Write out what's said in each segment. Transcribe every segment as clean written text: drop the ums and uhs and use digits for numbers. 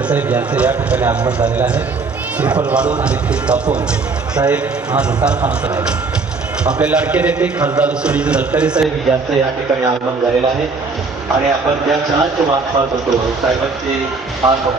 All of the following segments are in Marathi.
तटकरे साहेब यांचं या ठिकाणी आगमन झालेलं आहे। श्रीफळ वाढून आणि ते कापून साहेब हा नुकारखाना आहे। आपले लाडके नेते खासदार सुनील तटकरे साहेब यांचं या ठिकाणी आगमन झालेलं आहे आणि आपण त्या क्षणाची वाट पाहत होतो साहेबांची हात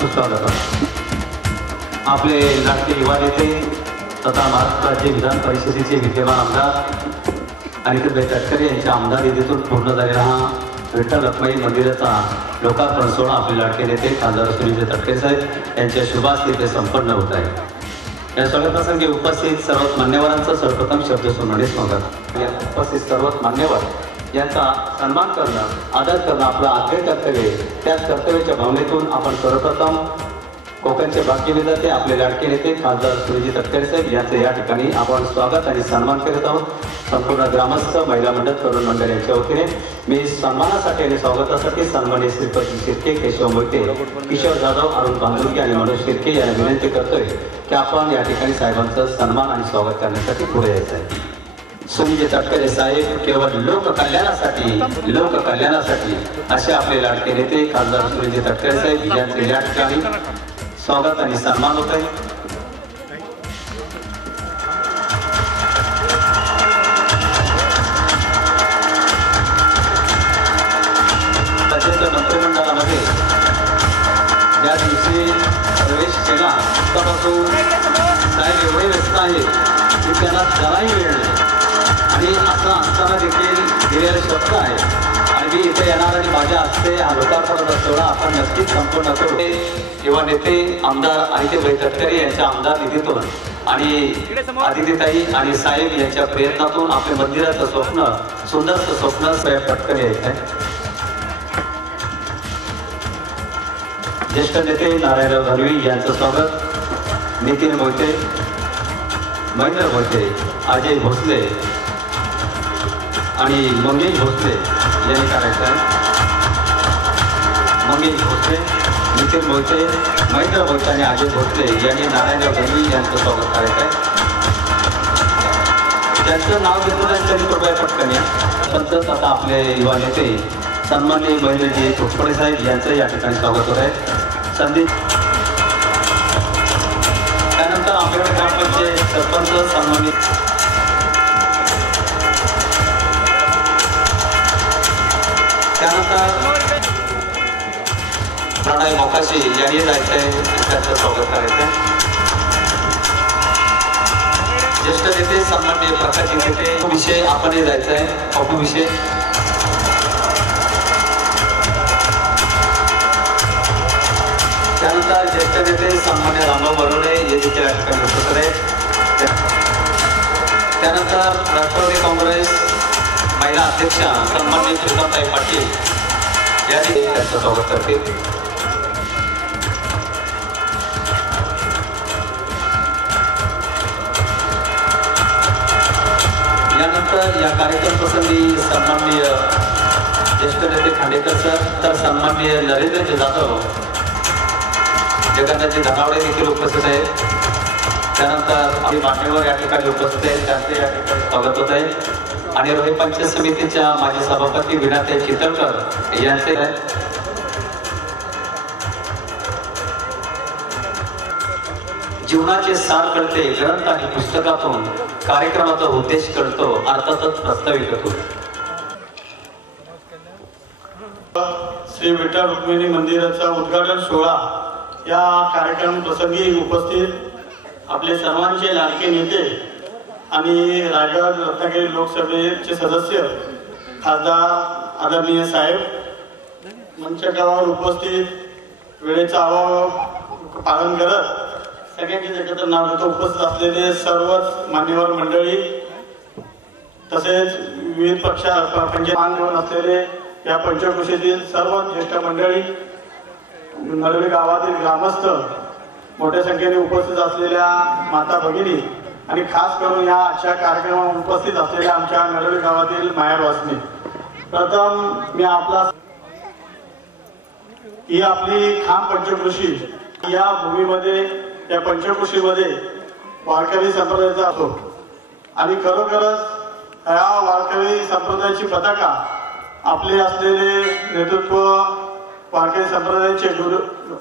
सुस्वागतम। आपले लाडके युवा नेते तथा महाराष्ट्र राज्य विधान परिषदेचे विद्यमान आमदार अनिकेतभाई तटकरे यांच्या आमदार निधीतून पूर्ण झालेला हा विठ्ठल रखुमाई मंदिराचा लोकार्पण सोहळा आपले लाडके नेते खासदार सुनील तटकरे साहेब यांच्या शुभ हस्ते संपन्न होत आहे। या सोहळ्याप्रसंगी उपस्थित सर्व मान्यवरांचं सर्वप्रथम शब्दसन्मानित स्वागत। उपस्थित सर्व मान्यवर यांचा सन्मान करणं आदर करणं आपलं आद्य कर्तव्य। त्याच कर्तव्याच्या भावनेतून आपण सर्वप्रथम कोकणचे भाग्यविधाते आपले लाडके नेते खासदार सुनील तटकरे साहेब यांचे या ठिकाणी आपण स्वागत आणि सन्मान करत आहोत। संपूर्ण ग्रामस्थ महिला मंडळ तरुण मंडळ यांच्या वतीने मी सन्मानासाठी आणि स्वागतासाठी सन्मानित श्रीपती शिर्के, केशव मोहिते, किशोर जाधव, अरुण बांदुर्गे आणि मनोज शिर्के यांना विनंती करतोय की आपण या ठिकाणी साहेबांचं सन्मान आणि स्वागत करण्यासाठी पुढे यायचं आहे। सुनील तटकरे साहेब केवळ लोककल्याणासाठी असे आपले लाडके नेते खासदार सुनील तटकरे साहेब यांचे या ठिकाणी स्वागत आणि सन्मान होत आहे। राज्याच्या मंत्रिमंडळामध्ये ज्या दिवशी मध्ये प्रवेश केला तेव्हापासून साहेब एवढे व्यस्त आहे की त्यांना जराही वेळ नाही आणि असं असताना देखील दिलेले शब्द आहे आणि मी इथे येणार आणि माझ्या हस्ते हा लोकार्पणाचा सोहळा आपण नक्कीच संपूर्ण करू. युवा नेते आमदार अनिकेतभाई तटकरे यांच्या आमदार निधीतून आणि आदितीताई आणि साहेब यांच्या प्रयत्नातून आपल्या मंदिराचं स्वप्न सुंदरचं स्वप्न साहेब तटकरे आहे. ज्येष्ठ नेते नारायणराव धानवी यांचं स्वागत. नितीन मोहिते, महेंद्र मोहिते, अजय भोसले आणि मंगेश भोसले यांनी करायचं आहे. मंगेश भोसले, नितीन मोहिते, महेंद्र मोहिते आणि अजय भोसले यांनी नारायणराव धानवी यांचं स्वागत करायचं आहे. त्यांचं नाव घेतलं त्यांनी कृपया पटकन या. पंचच आता आपले युवा नेते सन्माननीय महेंद्रजी तोडपडे साहेब यांचं या ठिकाणी स्वागत होत आहे. संदीप त्यानंतर आपल्याकडे ग्रामपंचायत सरपंच सन्मानित त्यानंतर प्रणय मोकाशी यांनी जायचंय त्यांचं स्वागत करायचंय. ज्येष्ठ नेते सन्माननीय प्रकाशजी नेते विषय आपणही जायचंय. पप्पू विषय त्यानंतर ज्येष्ठ नेते सन्मान्य रामभाऊ बरोडे हे देखील या ठिकाणी उपस्थित आहेत. त्यानंतर राष्ट्रवादी काँग्रेस महिला अध्यक्षा सन्मान्य प्रीतमताई पाटील यांनी त्यांचं स्वागत करतील. यानंतर या कार्यक्रम प्रसंगी सन्माननीय ज्येष्ठ नेते खांडेकर सर तर सन्माननीय नरेंद्रजी जाधव जगन्नाथजी धनावडे देखील उपस्थित आहेत. त्यानंतर आम्ही मान्यवर या ठिकाणी उपस्थित आहेत त्यांचे या ठिकाणी स्वागत होत आहे. आणि रोही पंचायत समितीच्या माजी सभापती विनाताई चितळकर यांचे जीवनाचे सार कळते ग्रंथ आणि पुस्तकातून कार्यक्रमाचा उद्देश कळतो अर्थातच प्रस्तावित होतो. श्री विठ्ठल रुक्मिणी मंदिराचा उद्घाटन सोहळा या कार्यक्रम प्रसंगी उपस्थित आपले सर्वांचे लाडके नेते आणि रायगड रत्नागिरी लोकसभेचे सदस्य खासदार आदरणीय साहेब, मंचकावर उपस्थित वेळेचा अभाव पालन करत सगळ्यांचे एकत्र नाव घेतो उपस्थित असलेले सर्वच मान्यवर मंडळी तसेच विविध पंचायत असलेले या पंचक्रोशीतील सर्व ज्येष्ठ मंडळी, नळवे गावातील ग्रामस्थ, मोठ्या संख्येने उपस्थित असलेल्या माता भगिनी आणि खास करून या अशा कार्यक्रमात उपस्थित असलेल्या आमच्या नळवे गावातील मायावासनी, प्रथम मी ही आपली खाम पंचक्रोशी या भूमीमध्ये या पंचक्रोशीमध्ये वारकरी संप्रदायाचा असतो आणि खरोखरच या वारकरी संप्रदायाची पताका आपले असलेले नेतृत्व वारकरी संप्रदायाचे गुरु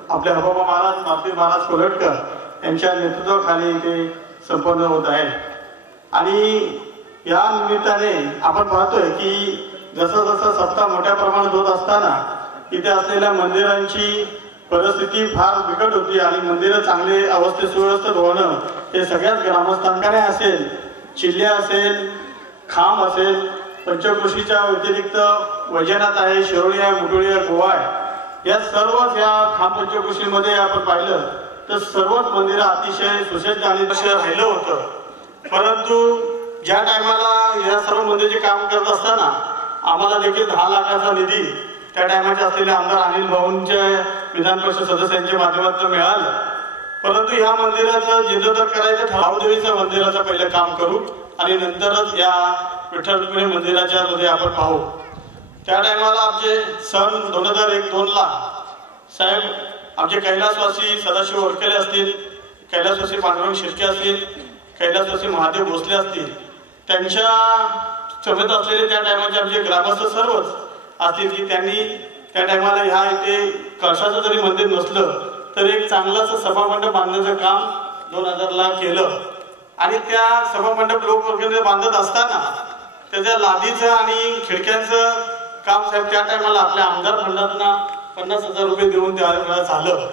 आपले हबोबा महाराज मारुती महाराज कोलटकर यांच्या नेतृत्वाखाली ते संपन्न होत आहे. आणि या निमित्ताने आपण पाहतोय की जसं जसं सप्ताह मोठ्या प्रमाणात होत असताना इथे असलेल्या मंदिरांची परिस्थिती फार बिकट होती आणि मंदिरं चांगले अवस्थेत सुव्यवस्थित होणं हे सगळ्याच ग्रामस्थांकडे असेल, चिल्ल्या असेल, खांब असेल, पंचक्रोशीच्या व्यतिरिक्त वैजनाथ आहे, शिरोळी आहे, मुटोळी आहे, गोवा आहे, या सर्वच या खांब पंचक्रोशीमध्ये आपण पाहिलं तर सर्वच मंदिरं अतिशय सुसज्ज आणि राहिलं होतं. परंतु ज्या टायमाला या सर्व मंदिराचे काम करत असताना आम्हाला देखील 10 लाखाचा निधी त्या टायमाचे असलेले आमदार अनिल भाऊंच्या विधान परिषद सदस्यांच्या माध्यमातून मिळालं. परंतु या मंदिराचं जीर्णोद्धार करायचं भाऊदेवीचं मंदिराचं पहिलं काम करू आणि नंतरच या विठ्ठल रुक्मिणी मंदिराच्या मध्ये आपण पाहू. त्या टायमाला आमचे सन 2001-2ला साहेब आमचे कैलासवासी सदाशिव ओरकेले असतील, कैलासवासी पांडुरंग शिर्के असतील, कैलासवासी महादेव भोसले असतील, त्यांच्या समेत असलेले त्या टायमाचे आमचे ग्रामस्थ सर्वच असतील की त्यांनी त्या टायमाला ह्या इथे कळसाचं जरी मंदिर नसलं तर एक चांगलंच सभामंडप बांधण्याचं काम 2000ला केलं. आणि त्या सभामंडप लोकवर्गणीने बांधत असताना त्याच्या लादीचं आणि खिडक्यांचं काम साहेब त्या टायमाला आपल्या आमदार फंडातना 50,000 रुपये देऊन त्यावेळेला झालं.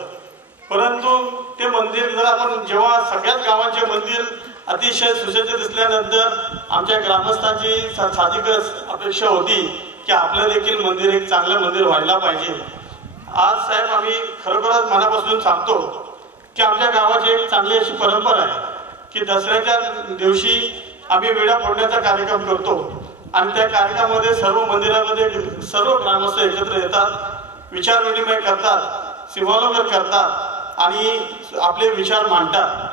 परंतु ते मंदिर जर आपण जेव्हा सगळ्याच गावांचे मंदिर अतिशय सुसज्ज दिसल्यानंतर आमच्या ग्रामस्थांची साहजिकच अपेक्षा होती की आपलं देखील मंदिर एक चांगलं मंदिर व्हायला पाहिजे। आज साहेब आम्ही खरोखरच मनापासून सांगतो की आमच्या गावाची एक चांगली अशी परंपरा आहे की दसऱ्याच्या दिवशी आम्ही वेळा फोडण्याचा कार्यक्रम करतो आणि त्या कार्यक्रमामध्ये सर्व मंदिरामध्ये सर्व ग्रामस्थ एकत्र येतात, विचार विनिमय करतात, सिंहावलोकन करतात आणि आपले विचार मांडतात।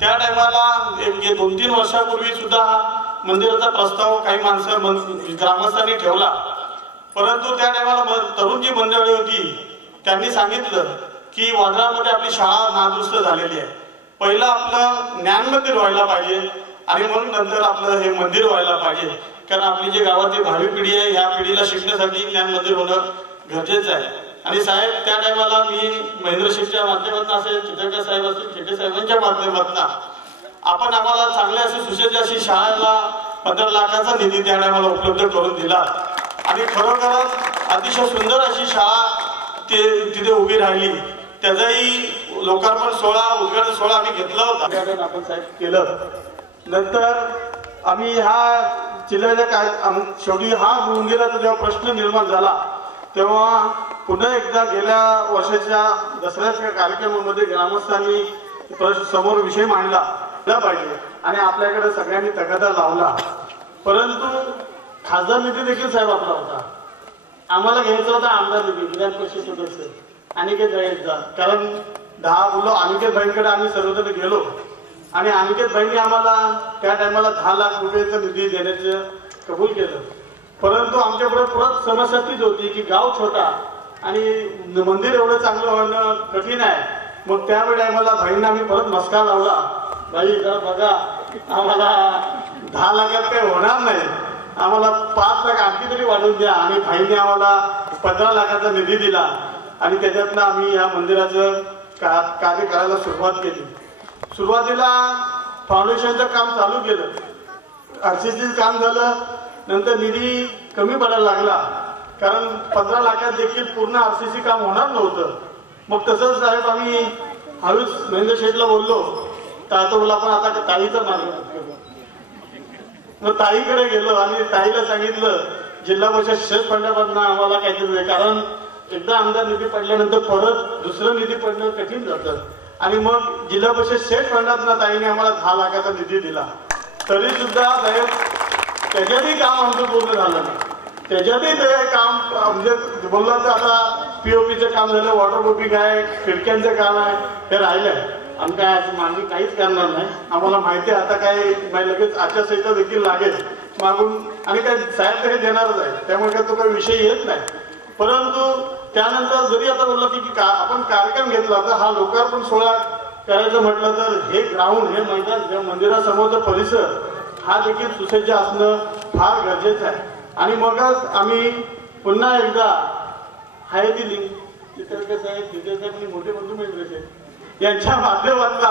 त्या टायमाला एक 2-3 वर्षापूर्वी सुद्धा मंदिराचा प्रस्ताव काही ग्रामस्थांनी ठेवला, परंतु त्या टायमाला तरुण जी मंडळी होती त्यांनी सांगितलं की वादळामध्ये आपली शाळा नादुरुस्त झालेली आहे, पहिलं आपलं ज्ञान मंदिर व्हायला पाहिजे आणि म्हणून नंतर आपलं हे मंदिर व्हायला पाहिजे, कारण आपली जी गावातली भावी पिढी आहे ह्या पिढीला शिकण्यासाठी ज्ञान मंदिर होणं गरजेचं आहे। आणि साहेब त्या टायमाला मी महेंद्र शेठच्या माध्यमातून असेल, चित्रकर साहेब असतील, खेटे साहेबांच्या माध्यमातून आपण आम्हाला चांगल्या अशी सुसज्ज अशी शाळेला 15 लाखाचा निधी त्या टायमाला उपलब्ध करून दिला आणि खरोखरच अतिशय सुंदर अशी शाळा तिथे उभी राहिली। त्याचाही लोकार्पण सोहळा, उद्घाटन सोहळा आम्ही घेतला होता, आपण साहेब केलं। नंतर आम्ही ह्या जिल्ह्याच्या शेवटी हा मंदिराचा जेव्हा प्रश्न निर्माण झाला तेव्हा पुन्हा एकदा गेल्या वर्षाच्या दसऱ्याच्या कार्यक्रमामध्ये ग्रामस्थांनी समोर विषय मांडला पाहिजे आणि आपल्याकडे सगळ्यांनी तगादा लावला, परंतु खासदार निधी देखील साहेब आपला होता, आम्हाला घ्यायचा होता आमदार निधी, विधान परिषद सदस्य अनिकेत भाईंचा, कारण 10 मुलं अनिकेत भाईंकडे आम्ही सर्वजण गेलो आणि अनिकेत भाईंनी आम्हाला त्या टायमाला 10 लाख रुपयाचा निधी देण्याचं कबूल केलं, परंतु आमच्याकडे परत समस्या तीच होती की गाव छोटा आणि मंदिर एवढं चांगलं होणं कठीण आहे। मग त्यावेळी आम्हाला भाईंना आम्ही परत मस्का लावला, भाई जर बघा आम्हाला 10 लाखात काही होणार नाही, आम्हाला 5 लाख आणखी तरी वाढवून द्या आणि भाईंनी आम्हाला 15 लाखाचा निधी दिला आणि त्याच्यातनं आम्ही या मंदिराचं कार्य करायला सुरुवात केली। सुरुवातीला फाउंडेशनचं काम चालू केलं, आरसीसीचं काम झालं, नंतर निधी कमी पडायला लागला कारण 15 लाखात देखील पूर्ण आरसीसी काम होणार नव्हतं। मग तसंच साहेब आम्ही हळूच महेंद्र शेठला बोललो तर बोला आपण आता ताईचा मार्ग, मग ताईकडे गेलो आणि ताईला सांगितलं जिल्हा परिषद शेत फंडामधून आम्हाला काहीतरी, कारण एकदा आमदार निधी पडल्यानंतर परत दुसरं निधी पडणं कठीण जातं आणि मग जिल्हा परिषद शेत फंडातून ताईने आम्हाला 10 लाखाचा निधी दिला, तरी सुद्धा साहेब त्याच्यातही काम आमचं पूर्ण झालं नाही, त्याच्यातही ते काम म्हणजे बोललं तर आता पीओपीचं काम झालं, वॉटर प्रूफिंग आहे, खिडक्यांचं काम आहे, हे राहिलंय। आम्ही काय मागणी काहीच करणार नाही, आम्हाला माहिती आहे आता काय लगेच आचारसंहिता देखील लागेल मागून आणि काय साहेब तरी देणारच आहे, त्यामुळे काय तो काही विषय येत नाही। परंतु त्यानंतर जरी आता बोललं की आपण कार्यक्रम घेतला तर हा लोकार्पण सोहळा करायचं म्हटलं तर हे ग्राउंड, हे मैदान, मंदिरासमोरचा परिसर हा देखील सुसज्ज असणं फार गरजेचं आहे। आणि मगच आम्ही पुन्हा एकदा हाय ती लिंक चित्रकर साहेब, चित्रकर साहेब मोठे बंधू मिळले यांच्या माध्यमातून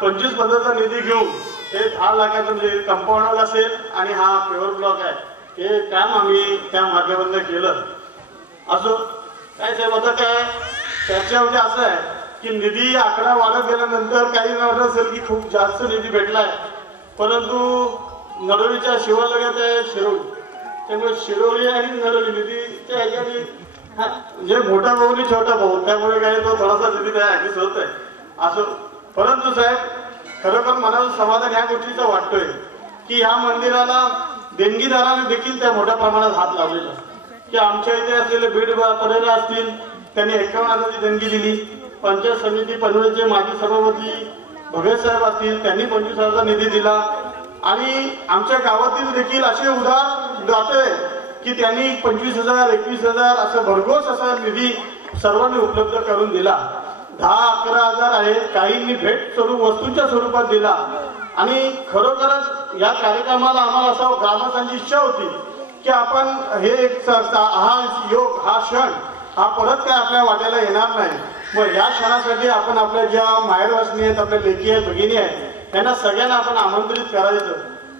25-15चा निधी घेऊन हे 10 लाखाचं म्हणजे कंपाऊंड असेल आणि हा पेवर ब्लॉक आहे, हे काम आम्ही त्या माध्यमातून केलं। असो काय साहेब आता काय त्याच्यामध्ये असं आहे की निधी आकडा वाढत गेल्यानंतर काही वाटत असेल की खूप जास्त निधी भेटलाय, परंतु नडोलीच्या शिवालयात आहे शिरोळी, त्यामुळे शिरोळी आणि नडोली निधीच्या ह्याच्याने म्हणजे मोठा भाऊ आणि छोटा भाऊ, त्यामुळे काय तो थोडासा निधी त्या ऍडजस्ट होत आहे असं। परंतु साहेब खरोखर मला समाधान या गोष्टीचा वाटतोय की या मंदिराला देणगीदाराने देखील त्या मोठ्या प्रमाणात हात लावलेला, की आमच्या इथे असलेले बीड परेरा असतील त्यांनी 51,000ची देणगी दिली, पंचायत समिती पनवेलचे माजी सभापती भगत साहेब असतील त्यांनी 25,000चा निधी दिला आणि आमच्या गावातील देखील असे उदाहरण जाते की त्यांनी 25,000, 21,000 असं भरघोस असा निधी सर्वांनी उपलब्ध करून दिला। 10-11,000 आहेत, काहींनी भेट स्वरूप वस्तूंच्या स्वरूपात दिला आणि खरोखरच या कार्यक्रमाला आम्हाला असं ग्रामस्थांची इच्छा होती की आपण हे एक हा योग, हा क्षण हा परत काय आपल्या वाट्याला येणार नाही, मग या क्षणासाठी आपण आपल्या ज्या माहेरवासिनी आहेत, आपल्या लेकी आहेत, भगिनी आहेत, त्यांना सगळ्यांना आपण आमंत्रित करायचं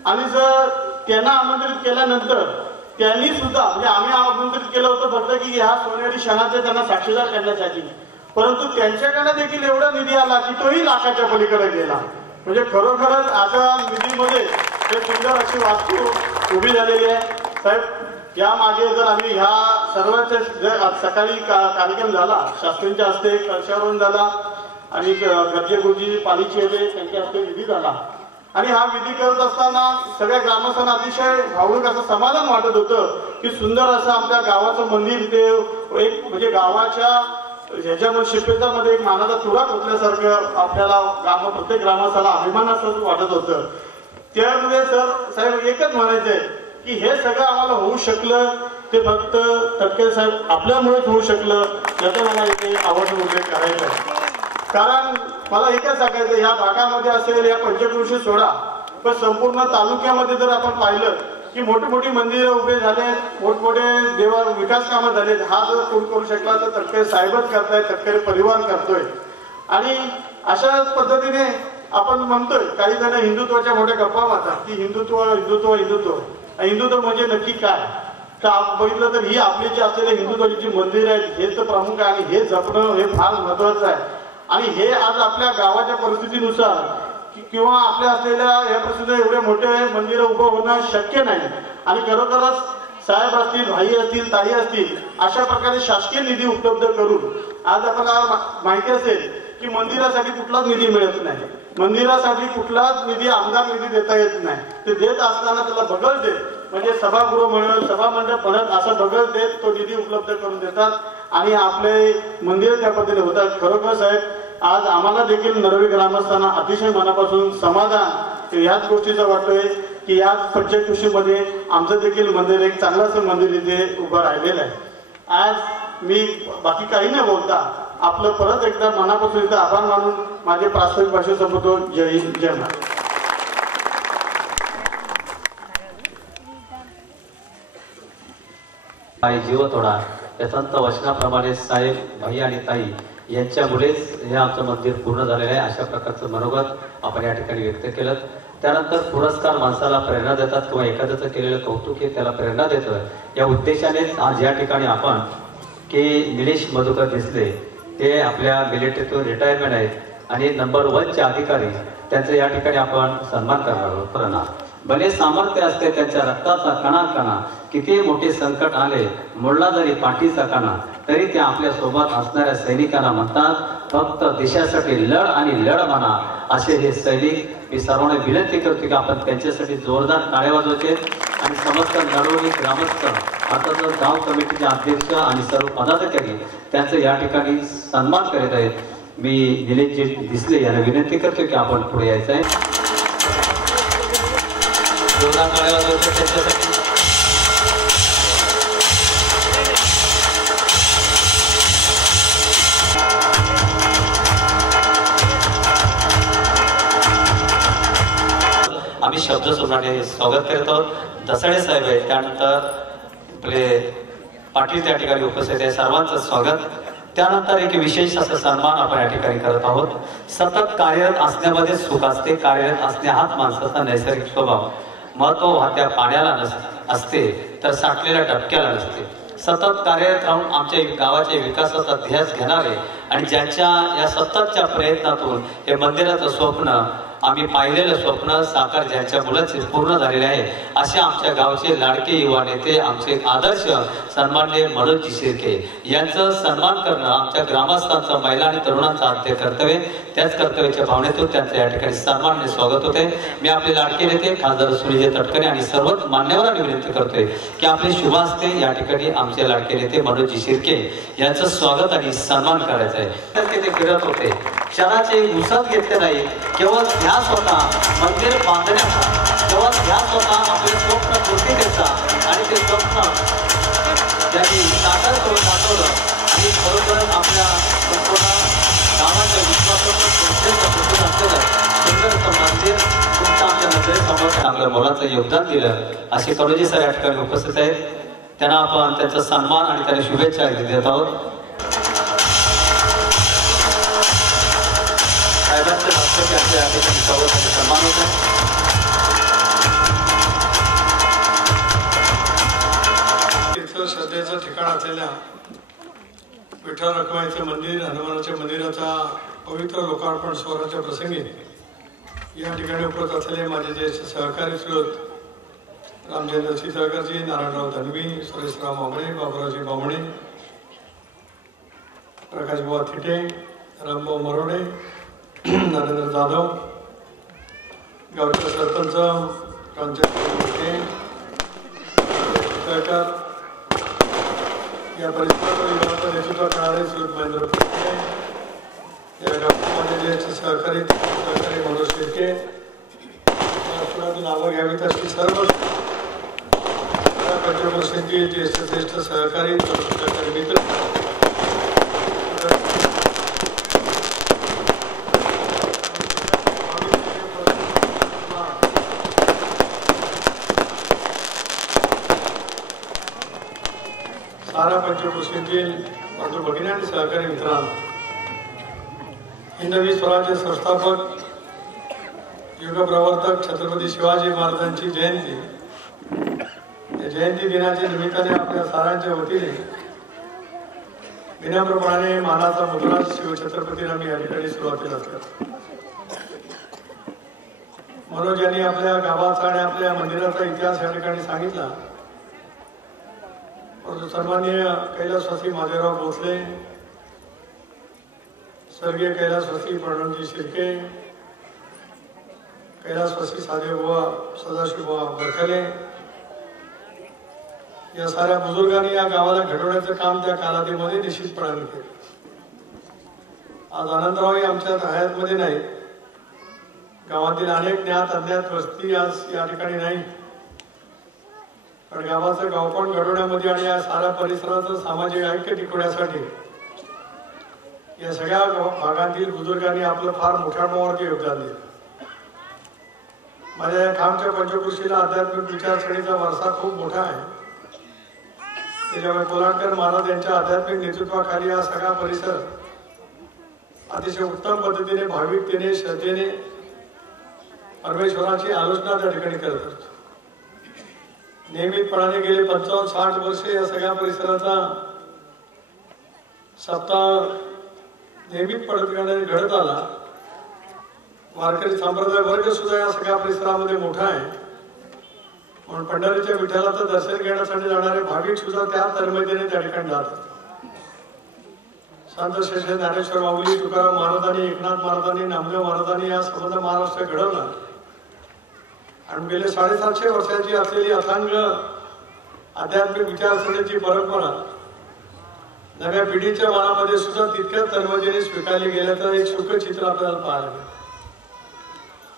आणि जर त्यांना आमंत्रित केल्यानंतर त्यांनी सुद्धा म्हणजे आम्ही आमंत्रित केलं होतं फक्त की ह्या सोनेरी क्षणाचे त्यांना साक्षीदार करण्यासाठी, परंतु त्यांच्याकडे देखील एवढा निधी आला की तोही लाखाच्या पलीकडे गेला. म्हणजे खरोखरच आता निधीमध्ये एक सुंदर अशी वास्तू उभी झालेली आहे. साहेब, यामागे जर आम्ही ह्या सर्वांच्या जर आज सकाळी कार्यक्रम झाला, शास्त्रींच्या हस्ते कलशारोहण झाला आणि गद्य गुरुजी पालीचे होते, त्यांच्या हस्ते विधी झाला. आणि हा विधी करत असताना सगळ्या ग्रामस्थांना अतिशय भावनिक असं समाधान वाटत होतं की सुंदर असं आपल्या गावाचं मंदिर ते एक म्हणजे गावाच्या ह्याच्यामध्ये शिल्पेच्यामध्ये एक मानाचा तुरा खोचल्यासारखं आपल्याला प्रत्येक ग्रामस्थाला अभिमानाचं वाटत होतं. त्यामध्ये सर साहेब एकच म्हणायचंय की हे सगळं आम्हाला होऊ शकलं ते फक्त तटकरे साहेब आपल्यामुळेच होऊ शकलं, याचा मला इथे आवडून उल्लेख करायचा आहे. कारण मला एकच सांगायचं, ह्या भागामध्ये असेल या पंचक्रोशी सोडा, पण संपूर्ण तालुक्यामध्ये जर आपण पाहिलं की मोठी मोठी मंदिरं उभे झाले, मोठमोठे देवा विकास कामं झालेत. हा जर कोण करू शकला तर तटकरे साहेबच करतायत, तटकरे परिवार करतोय. आणि अशा पद्धतीने आपण म्हणतोय, काही जण हिंदुत्वाच्या मोठ्या गप्पा मारतात की हिंदुत्व हिंदुत्व हिंदुत्व हिंदुत्व म्हणजे नक्की काय. तर बघितलं तर ही आपली जी असलेली हिंदुत्वाची जी मंदिर आहेत हेच तर प्रमुख आहे आणि हे जपणं हे फार महत्वाचं आहे. आणि हे आज आपल्या गावाच्या परिस्थितीनुसार किंवा आपल्या असलेल्या या परिस्थितीत एवढे मोठे मंदिरं उभं होणं शक्य नाही. आणि खरोखरच साहेब असतील, भाई असतील, ताई असतील, अशा प्रकारे शासकीय निधी उपलब्ध करून आज आपल्याला माहिती असेल की मंदिरासाठी कुठलाच निधी मिळत नाही, मंदिरासाठी कुठलाच निधी आमदार निधी देता येत नाही. ते देत असताना त्याला बगल देत म्हणजे सभागृह म्हणून सभामंडप म्हणत असं बगल देत तो निधी उपलब्ध करून देतात आणि आपले मंदिर त्या पद्धतीने होतात. खरोखर साहेब, आज आम्हाला देखील नरवी ग्रामस्थांना अतिशय मनापासून समाधान याच गोष्टीचं वाटतोय की याच पंचक्रोशीमध्ये आमचं देखील मंदिर एक चांगलंच मंदिर इथे उभं राहिलेलं आहे. आज मी बाकी काही न बोलता आपलं परत एकदा मनापासून इथं आभार मानून माझे प्रास्ताविक भाषण संपवतो. जय हिंद, जय महाराज. जीव तोडा या संत वचनाप्रमाणे साहेब, भाई आणि ताई यांच्यामुळेच हे आमचं मंदिर पूर्ण झालेलं आहे, अशा प्रकारचं मनोगत आपण या ठिकाणी व्यक्त केलं. त्यानंतर पुरस्कार माणसाला प्रेरणा देतात किंवा एखाद्याचं केलेलं कौतुक हे त्याला प्रेरणा देतं. या उद्देशानेच आज या ठिकाणी आपण की निलेश मधुकर दिसले, ते आपल्या मिलिटरीतून रिटायरमेंट आहेत आणि नंबर 1चे अधिकारी, त्यांचा या ठिकाणी आपण सन्मान करणार आहोत. भले सामर्थ्य असते त्यांच्या रक्ताचा कणा कणा, किती मोठे संकट आले मोडला जरी पाठीचा कणा, तरी ते आपल्या सोबत असणाऱ्या सैनिकांना म्हणतात फक्त देशासाठी लढ आणि लढ म्हणा. असे हे सैनिक, मी सर्वांना विनंती करतो की आपण त्यांच्यासाठी जोरदार टाळ्या वाजवायचे. आणि समस्त नरवली ग्रामस्थ, आता गाव कमिटीचे अध्यक्ष आणि सर्व पदाधिकारी त्यांचं या ठिकाणी सन्मान करीत आहेत. मी निलेशजी दिसले यांना विनंती करतो की आपण पुढे यायचं आहे. जोरदार टाळ्या वाजवायचे त्यांच्यासाठी. आम्ही शब्द सुनाने स्वागत करत आहोत. दसाडे साहेब आहे, त्यानंतर आपले पाटील त्या ठिकाणी उपस्थित आहे, सर्वांचं स्वागत. त्यानंतर एक विशेष असा सन्मान आपण या ठिकाणी करत आहोत. सतत कार्यरत असण्यामध्ये सुख असते, कार्यरत असणे हाच माणसाचा नैसर्गिक स्वभाव. महत्व वाहत्या पाण्याला असते तर साठलेल्या डबक्याला नसते. सतत कार्यरत राहून आमच्या गावाच्या विकासाचा ध्यास घेणारे आणि ज्यांच्या या सततच्या प्रयत्नातून हे मंदिराचं स्वप्न, आम्ही पाहिलेलं स्वप्न साकार ज्यांच्यामुळेच पूर्ण झालेले आहे, असे आमच्या गावचे लाडके युवा नेते, आमचे आदर्श सन्माननीय मनोजजी शिर्के यांचं सन्मान करणं आमच्या ग्रामस्थांचं, महिला आणि तरुणांचं आद्य कर्तव्य. त्याच कर्तव्याच्या भावनेतून त्यांचं या ठिकाणी सन्मानने स्वागत होते. मी आपले लाडके नेते खासदार सुनील तटकरे आणि सर्वच मान्यवरांनी विनंती करतोय की आपले शुभ हस्ते या ठिकाणी आमचे लाडके नेते मनोजजी शिर्के यांचं स्वागत आणि सन्मान करायचं आहे. तर ते फिरत होते, क्षणाचे उसत घेतले नाही, केवळ ध्यास होता मंदिर बांधण्याचा, केवळ ध्यास होता आपले स्वप्न पूर्तीचा आणि ते स्वप्न त्यांनी साकार करून दाखवलं. आणि खरोखरच आपल्या संपूर्ण गावाच्या विश्वासाचं असलेलं सुंदर मंदिर तुमच्या आमच्या नजरेसमोर चांगलं मोलाचं योगदान दिलं. असे करोजी सर या ठिकाणी उपस्थित आहेत, त्यांना आपण त्यांचा सन्मान आणि त्यांना शुभेच्छा देत आहोत. साहेबांचे हस्ते या ठिकाणी सन्मान होत आहे. श्रद्धेचं ठिकाण असलेल्या विठ्ठल रखुमाईचं मंदिर, हनुमानाच्या मंदिराचा पवित्र लोकार्पण सोहळ्याच्या प्रसंगी या ठिकाणी उपस्थित असलेले माझे ज्येष्ठ सहकारी श्रोत रामचंद्र चितळकरजी, नारायणराव धनवी, सुरेशराव मामणे, बाबुरावजी बामणे, प्रकाशबुवा थिटे, रामभाऊ मरोडे, नरेंद्र जाधव, गावचे सरपंच चितळकर, या परिसरात नेतृत्व करणारे श्रोत महेंद्र फुटके, या गावामध्ये ज्येष्ठ सहकारी मनोज शिर्के, नावं घ्यावीत अशी सर्व पंचवर्षींची ज्येष्ठ सहकारी मित्र, सारा पंचकृषीतील मातृ भगिनी आणि सहकारी मित्रांनो, हिंदवी स्वराज्य संस्थापक युगप्रवर्तक छत्रपती शिवाजी महाराजांची जयंती, या जयंती दिनाच्या निमित्ताने आपल्या सारांच्या वतीने विनम्रपणाने मानाचा मुद्रा शिवछत्रपतींना मी या ठिकाणी सुरुवातीला असतात. मनोज यांनी आपल्या गावाचा आणि आपल्या मंदिराचा इतिहास या ठिकाणी सांगितला. परंतु सन्माननीय कैलासवासी माधवराव भोसले, स्वर्गीय कैलासवासी प्रणवजी शिर्के, कैलासवासी साधेबुवा सदाशिवबुवा बरखले, या साऱ्या बुजुर्गांनी या गावाला घडवण्याचं काम त्या कालावधीमध्ये निश्चितपणाने केलं. आज आनंदरावही आमच्या हयातमध्ये नाही, गावातील अनेक ज्ञात अज्ञात वस्ती आज या ठिकाणी नाही, पण गावाचं गावपण घडवण्यामध्ये आणि या साऱ्या परिसराचं सामाजिक ऐक्य टिकवण्यासाठी या सगळ्या भागातील बुजुर्गांनी आपलं फार मोठ्या प्रमाणावरती योगदान दिलं. माझ्या या खामच्या पंचकृषीला आध्यात्मिक विचारसरणीचा वारसा खूप मोठा आहे. त्याच्यामुळे कोल्हाटकर महाराज यांच्या आध्यात्मिक नेतृत्वाखाली हा सगळा परिसर अतिशय उत्तम पद्धतीने, भाविकतेने, श्रद्धेने परमेश्वराची आलोचना त्या ठिकाणी करत असतो. नियमितपणाने गेले 55-60 वर्षे या सगळ्या परिसराचा सप्ताह नियमितपणे घडत आला. वारकरी संप्रदाय वर्ग सुद्धा या सगळ्या परिसरामध्ये मोठा आहे, म्हणून पंढरीच्या विठ्ठलाचं दर्शन घेण्यासाठी जाणारे भाविक सुद्धा त्या तन्मयतेने त्या ठिकाणी जातात. संत श्री ज्ञानेश्वर माऊली, तुकाराम महाराजांनी, एकनाथ महाराजांनी, नामदेव महाराजांनी या संबंध महाराष्ट्र घडवला आणि गेले 750 वर्षांची असलेली अथांग आध्यात्मिक विचारसरणीची परंपरा नव्या पिढीच्या मनामध्ये सुद्धा तितक्याच तन्मयतेने स्वीकारली गेल्याचं एक सुख चित्र आपल्याला पाहायला मिळतं.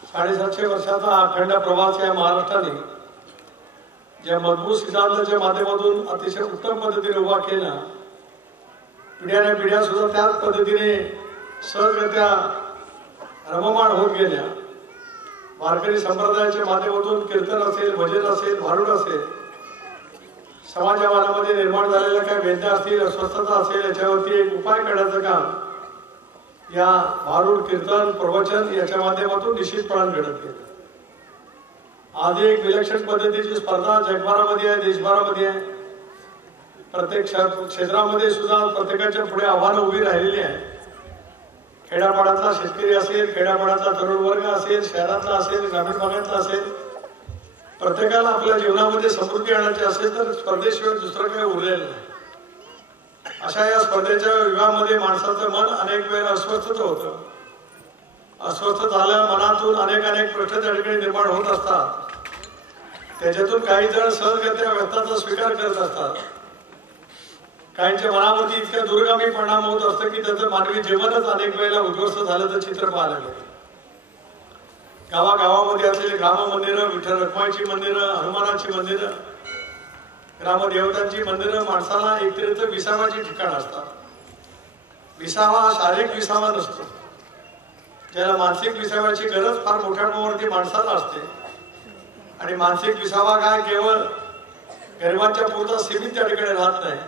750 वर्षाचा अखंड प्रवास या महाराष्ट्राने ज्या मजबूत सिद्धांताच्या माध्यमातून अतिशय उत्तम पद्धतीने उभा केला, पिढ्याने पिढ्या सुद्धा त्याच पद्धतीने सहजगत्या रममाण होत गेल्या. वारकरी संप्रदायाच्या माध्यमातून कीर्तन असेल, भजन असेल, भारुड असेल, समाजा मनामध्ये निर्माण झालेल्या काही वेदना असतील, अस्वस्थता असेल, याच्यावरती एक उपाय करण्याचं काम या भारुड, कीर्तन, प्रवचन याच्या माध्यमातून निश्चितपणाने घडत गेलं. आज एक विलक्षण पद्धतीची स्पर्धा जगभरामध्ये आहे, देशभरामध्ये आहे. प्रत्येक क्षेत्रामध्ये सुद्धा प्रत्येकाच्या पुढे आव्हानं उभी राहिलेली आहे. खेड्यापाड्यातला शेतकरी असेल, खेड्यापाड्यातला तरुण वर्ग असेल, शहरातला असेल, ग्रामीण भागातला असेल, प्रत्येकाला आपल्या जीवनामध्ये समृद्धी आणायची असेल तर स्पर्धेशिवाय दुसरं काही उरलेलं नाही. अशा या स्पर्धेच्या युगामध्ये माणसाचं मन अनेक वेळेला अस्वस्थ होतं. अस्वस्थ झाल्या मनातून अनेक प्रश्न त्या ठिकाणी निर्माण होत असतात. त्याच्यातून काही जण सहजगत्या व्यर्थाचा स्वीकार करत असतात. काहींच्या मनावरती इतक्या दूरगामी परिणाम होत असतं की त्याचं मानवी जीवनच अनेक वेळेला उद्ध्वस्त झाल्याचं चित्र पाहायला मिळतं. गावागावामध्ये असलेली ग्राम मंदिरं, विठ्ठल रखुमाईची मंदिरं, हनुमानाची मंदिरं, ग्रामदेवतांची मंदिरं माणसाला एकत्रित विसावाची ठिकाण असतात. विसावा हा शारीरिक विसावा नसतो. ज्याला मानसिक विसाव्याची गरज फार मोठ्या प्रमाणावरती माणसाला असते. आणि मानसिक विसावा काय केवळ गरिबांच्या पुरता सीमित त्या ठिकाणी राहत नाही.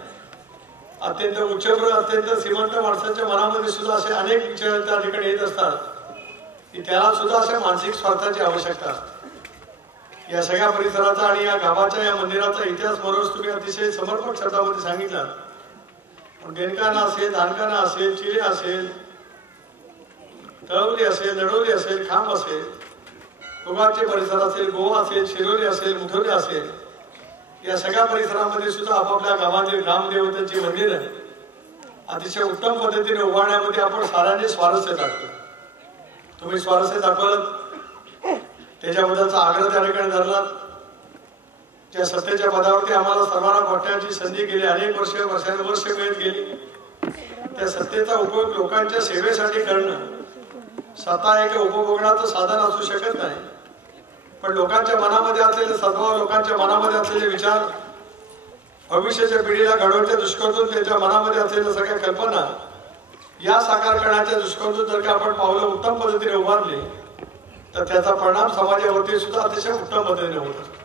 अत्यंत उच्चभ्र, अत्यंत श्रीमंत माणसाच्या मनामध्ये सुद्धा असे अनेक विचार त्या ठिकाणी येत असतात की त्याला सुद्धा अशा मानसिक स्वार्थाची आवश्यकता असते. या सगळ्या परिसराचा आणि या गावाच्या या मंदिराचा इतिहास बरोबर तुम्ही अतिशय समर्पक शब्दामध्ये सांगितला. पण देणकाना असेल, दानकाना असेल, चिले असेल, तळवली असेल, नडवली असेल, खांब असेल, गोगावचे परिसर असेल, गोवा असेल, शिरोली असेल, मुठोली असेल, या सगळ्या परिसरामध्ये सुद्धा आपापल्या गावातील ग्रामदेवतांची मंदिरं अतिशय उत्तम पद्धतीने उभारण्यामध्ये आपण साऱ्यांनी स्वारस्य दाखवलं. तुम्ही स्वारस्य दाखवलं, त्याच्याबद्दलचा आग्रह त्या ठिकाणी धरला. त्या सत्तेच्या पदावरती आम्हाला सर्वांना बघण्याची संधी गेली, अनेक वर्षानुवर्षे मिळत गेली. त्या सत्तेचा उपयोग लोकांच्या सेवेसाठी करणं स्वतः एक उपभोगण्याचं साधन असू शकत नाही, पण लोकांच्या मनामध्ये असलेले सद्भाव, लोकांच्या मनामध्ये असलेले विचार, भविष्याच्या पिढीला घडवण्याच्या दृष्टिकोनातून त्याच्या मनामध्ये असलेल्या सगळ्या कल्पना या साकार करण्याच्या दृष्टिकोनातून जर का आपण पावलं उत्तम पद्धतीने उभारली तर त्याचा परिणाम समाजावरती सुद्धा अतिशय उत्तम पद्धतीने होत असतो.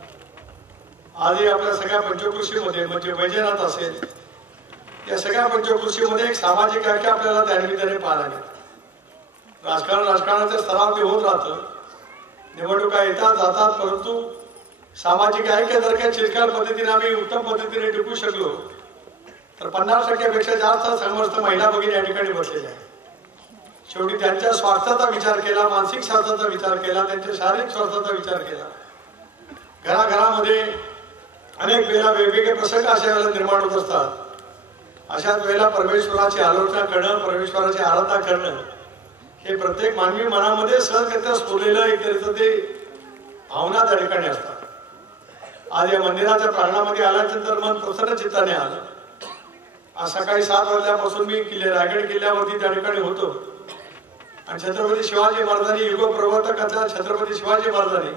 आजही आपल्या सगळ्या पंचकृषीमध्ये म्हणजे वैजनाथ असेल, या सगळ्या पंचकृषीमध्ये एक सामाजिक व्याख्या आपल्याला त्यानिमित्ताने पाहायला मिळते. राजकारणाच्या स्तरावरती होत राहतं, निवडणुका येतात जातात, परंतु सामाजिक ऐक्य जर काही चिरकाल पद्धतीने आम्ही उत्तम पद्धतीने टिकू शकलो तर 50% जास्त समर्थ महिला भगिनी या ठिकाणी बसलेल्या आहेत. शेवटी त्यांच्या स्वार्थाचा विचार केला, मानसिक स्वार्थाचा विचार केला, त्यांच्या शारीरिक स्वार्थाचा विचार केला. घराघरामध्ये अनेक वेळेला वेगवेगळे प्रसंग अशा वेळेला निर्माण होत असतात. अशाच वेळेला परमेश्वराची आलोचना करणं, परमेश्वराची आराधना करणं हे प्रत्येक मानवी मनामध्ये सहजगत्या स्फुरलेलं एक तऱ्हेचं ते भावना त्या ठिकाणी असतात. आज या मंदिराच्या प्रांगणामध्ये आल्यानंतर मन प्रसन्न चित्ताने आलं. आज सकाळी 7 वाजल्यापासून मी रायगड किल्ल्यावरती त्या ठिकाणी होतो आणि छत्रपती शिवाजी महाराजांनी युग प्रवर्तक छत्रपती शिवाजी महाराजांनी